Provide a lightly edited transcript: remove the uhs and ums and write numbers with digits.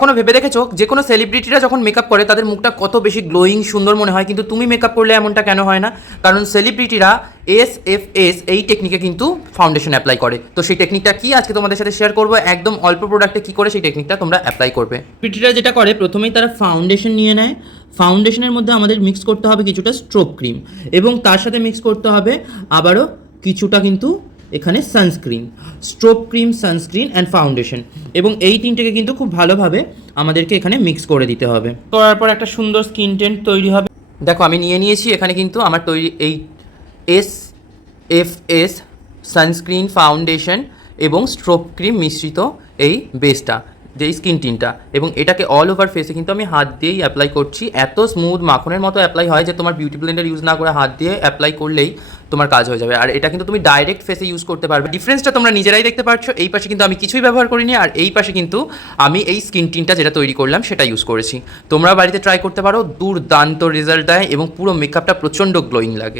কখনো ভেবে দেখেছো যে কোনো সেলিব্রিটিরা যখন মেকআপ করে তাদের মুখটা কত বেশি গ্লোয়িং সুন্দর মনে হয়, কিন্তু তুমি মেকআপ করলে এমনটা কেন হয় না? কারণ সেলিব্রিটিরা SFS এই টেকনিকে কিন্তু ফাউন্ডেশন অ্যাপ্লাই করে। তো সেই টেকনিকটা কি আজকে তোমাদের সাথে শেয়ার করবো, একদম অল্প প্রোডাক্টে কি করে সেই টেকনিকটা তোমরা অ্যাপ্লাই করবে। সেলিব্রিটিরা যেটা করে, প্রথমেই তারা ফাউন্ডেশন নিয়ে নেয়, ফাউন্ডেশনের মধ্যে আমাদের মিক্স করতে হবে কিছুটা স্ট্রোব ক্রিম, এবং তার সাথে মিক্স করতে হবে আবারও কিছুটা কিন্তু এখানে sunscreen, strobe cream, sunscreen and foundation, এবং এই তিনটেকে কিন্তু খুব ভালোভাবে আমাদেরকে এখানে মিক্স করে দিতে হবে। করার পর একটা সুন্দর স্কিন টেন্ট তৈরি হবে। দেখো আমি নিয়ে নিয়েছি এখানে কিন্তু আমার তৈরি এই SFS সানস্ক্রিন, ফাউন্ডেশন এবং স্ট্রোব ক্রিম মিশ্রিত এই বেসটা, যেই স্কিন টিনটা, এবং এটাকে অল ওভার ফেসে কিন্তু আমি হাত দিয়েই অ্যাপ্লাই করছি। এত স্মুথ মাখনের মতো অ্যাপ্লাই হয় যে তোমার বিউটি ব্লেন্ডার ইউজ না করে হাত দিয়ে অ্যাপ্লাই করলেই তোমার কাজ হয়ে যাবে। আর এটা কিন্তু তুমি ডাইরেক্ট ফেসে ইউজ করতে পারবে। ডিফারেন্সটা তোমরা নিজেরাই দেখতে পাচ্ছ। এই পাশে কিন্তু আমি কিছুই ব্যবহার করিনি, আর এই পাশে কিন্তু আমি এই স্কিন টিনটা যেটা তৈরি করলাম সেটা ইউজ করেছি। তোমরা বাড়িতে ট্রাই করতে পারো, দুর্দান্ত রেজাল্ট দেয় এবং পুরো মেকআপটা প্রচণ্ড গ্লোয়িং লাগে।